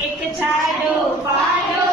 એક છાડો પાડો